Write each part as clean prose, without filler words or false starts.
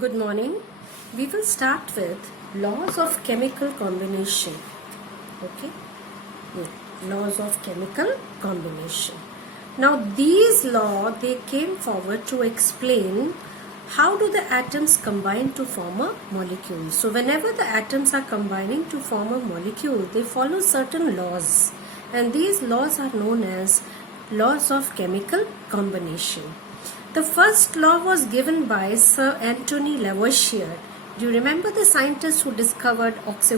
Good morning. We will start with laws of chemical combination. Okay? Laws of chemical combination. Now these laws, they came forward to explain how do the atoms combine to form a molecule. So whenever the atoms are combining to form a molecule, they follow certain laws. And these laws are known as laws of chemical combination. The first law was given by Sir Anthony Lavoisier. Do you remember the scientist who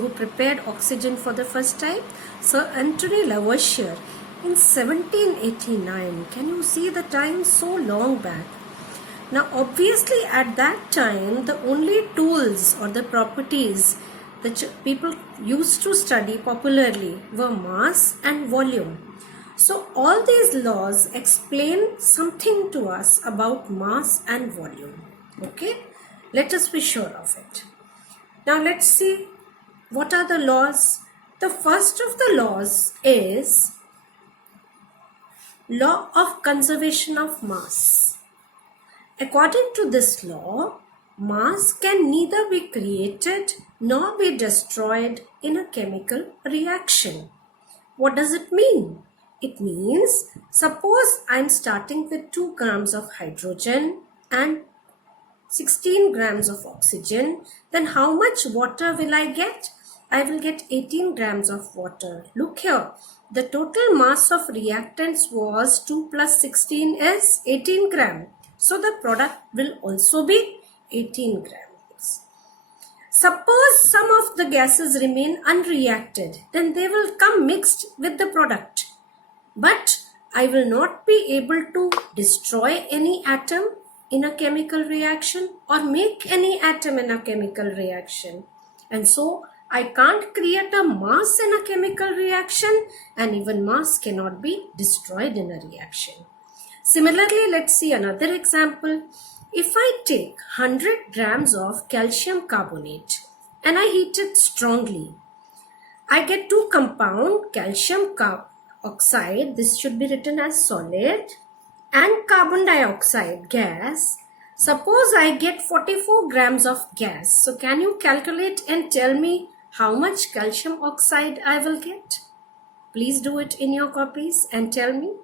prepared oxygen for the first time? Sir Anthony Lavoisier in 1789. Can you see the time so long back? Now obviously at that time the only tools or the properties that people used to study popularly were mass and volume. So all these laws explain something to us about mass and volume. Okay, let us be sure of it. Now let's see what are the laws. The first of the laws is law of conservation of mass. According to this law, mass can neither be created nor be destroyed in a chemical reaction. What does it mean? It means, suppose I'm starting with 2 grams of hydrogen and 16 grams of oxygen, then how much water will I get? I will get 18 grams of water. Look here, the total mass of reactants was 2 plus 16 is 18 grams. So the product will also be 18 grams. Suppose some of the gases remain unreacted, then they will come mixed with the product. But I will not be able to destroy any atom in a chemical reaction or make any atom in a chemical reaction. And so I can't create a mass in a chemical reaction, and even mass cannot be destroyed in a reaction. Similarly, let's see another example. If I take 100 grams of calcium carbonate and I heat it strongly, I get 2 compound calcium oxide, this should be written as solid, and carbon dioxide gas. Suppose I get 44 grams of gas. So can you calculate and tell me how much calcium oxide I will get? Please do it in your copies and tell me.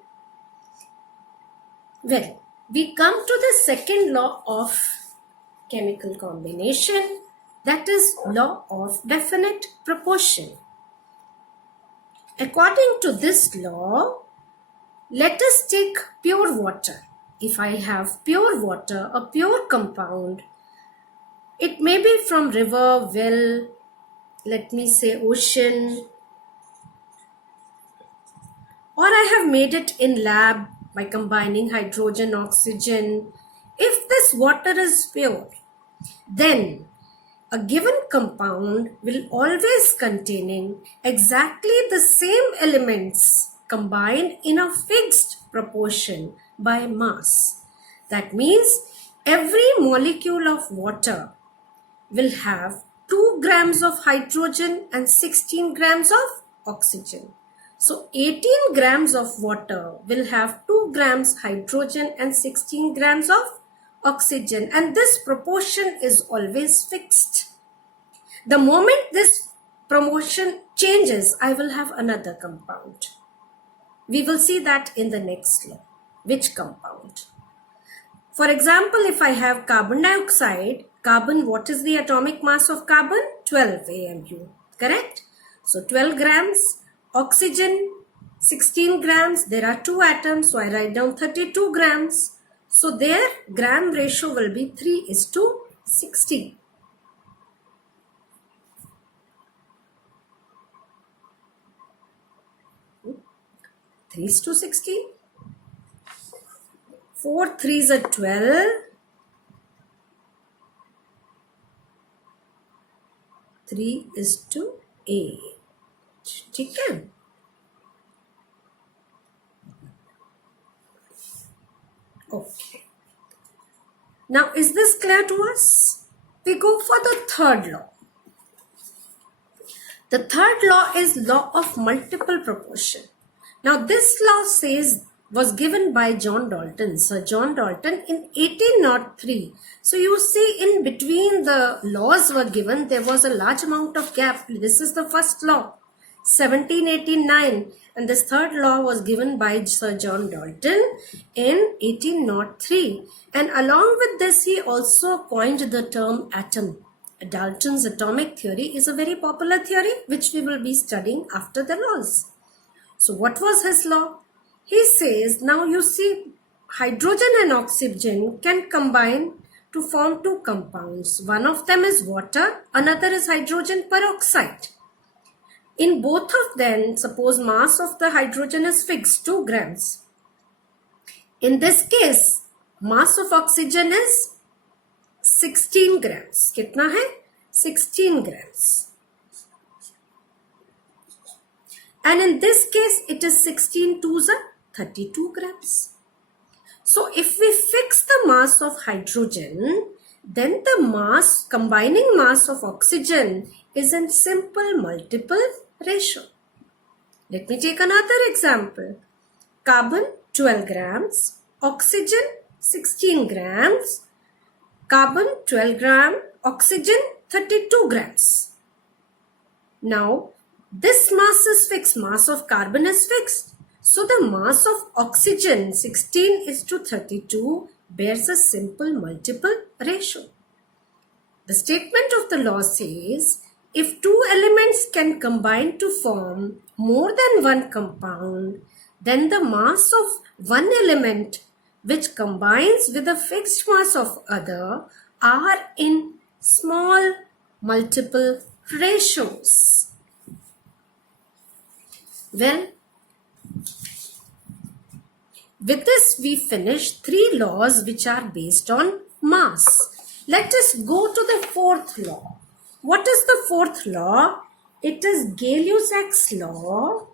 Well, we come to the second law of chemical combination, that is law of definite proportion. According to this law, let us take pure water. If I have pure water, a pure compound, it may be from river, well, let me say ocean, or I have made it in lab by combining hydrogen, oxygen. If this water is pure, then a given compound will always containing exactly the same elements combined in a fixed proportion by mass. That means every molecule of water will have 2 grams of hydrogen and 16 grams of oxygen. So 18 grams of water will have 2 grams hydrogen and 16 grams of oxygen, and this proportion is always fixed. The moment this proportion changes, I will have another compound. We will see that in the next law. Which compound? For example, if I have carbon dioxide, carbon, what is the atomic mass of carbon? 12 AMU, correct? So 12 grams, oxygen 16 grams, there are 2 atoms, so I write down 32 grams. So their gram ratio will be 3:60. Three is to 60. 4 3s are 12. 3 is to 8. ठीक है? Okay. Now, is this clear to us? We go for the third law. The third law is law of multiple proportion. Now, this law says was given by John Dalton, Sir John Dalton, in 1803. So you see, in between the laws were given, there was a large amount of gap. This is the first law, 1789, and this third law was given by Sir John Dalton in 1803. And along with this, he also coined the term atom. Dalton's atomic theory is a very popular theory which we will be studying after the laws. So what was his law? He says, now you see, hydrogen and oxygen can combine to form two compounds. One of them is water, another is hydrogen peroxide. In both of them, suppose mass of the hydrogen is fixed, 2 grams. In this case, mass of oxygen is 16 grams. कितना है? 16 grams. And in this case, it is 16 twos are 32 grams. So if we fix the mass of hydrogen, then the mass, combining mass of oxygen is in simple multiple ratio. Let me take another example. Carbon 12 grams, oxygen 16 grams, carbon 12 gram, oxygen 32 grams. Now, this mass is fixed, mass of carbon is fixed. So the mass of oxygen 16 is to 32 bears a simple multiple ratio. The statement of the law says, if two elements can combine to form more than one compound, then the mass of one element which combines with the fixed mass of other are in small multiple ratios. Well, with this we finish 3 laws which are based on mass. Let us go to the 4th law. What is the 4th law? It is Gay-Lussac's law,